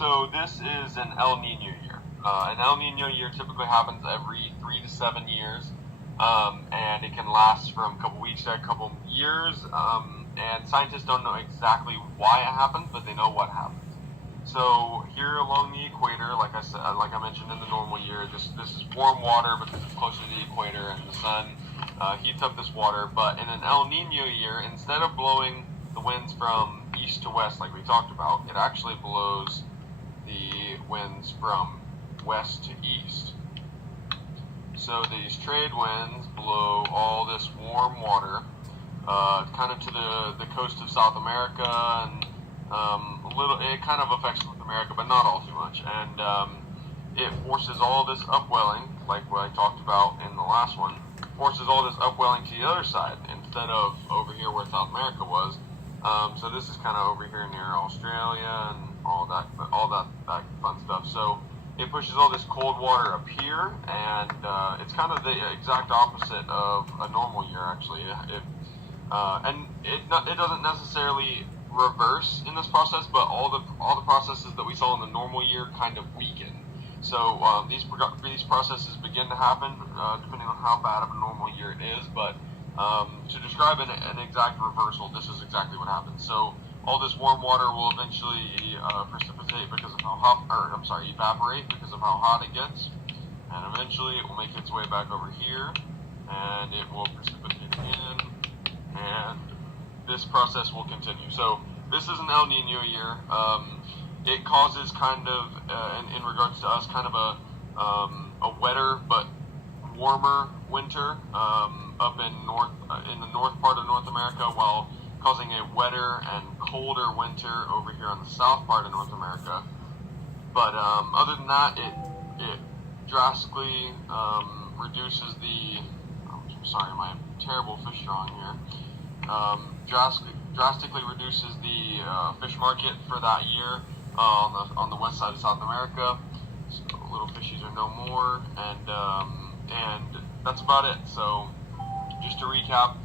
So this is an El Nino year. An El Nino year typically happens every 3 to 7 years, and it can last from a couple weeks to a couple years. And scientists don't know exactly why it happens, but they know what happens. So here along the equator, like I mentioned in the normal year, this is warm water because it's closer to the equator, and the sun heats up this water. But in an El Nino year, instead of blowing the winds from east to west like we talked about, it actually blows the winds from west to east. So these trade winds blow all this warm water kind of to the coast of South America, and it kind of affects North America, but not all too much. And it forces all this upwelling, like what I talked about in the last one, forces all this upwelling to the other side instead of over here where South America was. So this is kind of over here near Australia and all that fun stuff. So it pushes all this cold water up here, and it's kind of the exact opposite of a normal year, actually. It doesn't necessarily reverse in this process, but all the processes that we saw in the normal year kind of weaken. So these processes begin to happen depending on how bad of a normal year it is. But to describe an exact reversal, this is exactly what happens. So all this warm water will eventually evaporate because of how hot it gets, and eventually it will make its way back over here, and it will precipitate again, and this process will continue. So this is an El Nino year. It causes kind of, in regards to us, kind of a wetter but warmer winter up in the north part of North America, while causing a wetter and colder winter over here on the south part of North America. But other than that, it drastically reduces the. Sorry, my terrible fish drawing here. Drastically reduces the fish market for that year on the west side of South America. So little fishies are no more, and that's about it. So just to recap,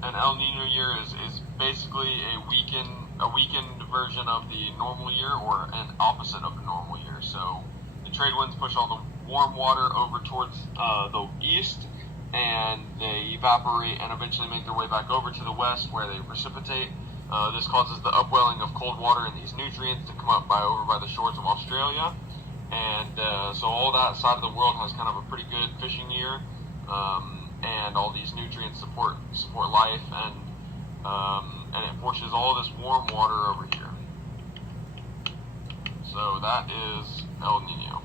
an El Nino year is basically a weakened version of the normal year, or an opposite of the normal year. So the trade winds push all the warm water over towards the east, and they evaporate and eventually make their way back over to the west where they precipitate. This causes the upwelling of cold water and these nutrients to come up over by the shores of Australia, and so all that side of the world has kind of a pretty good fishing year, and all these nutrients support life, and it forces all this warm water over here. So that is El Nino.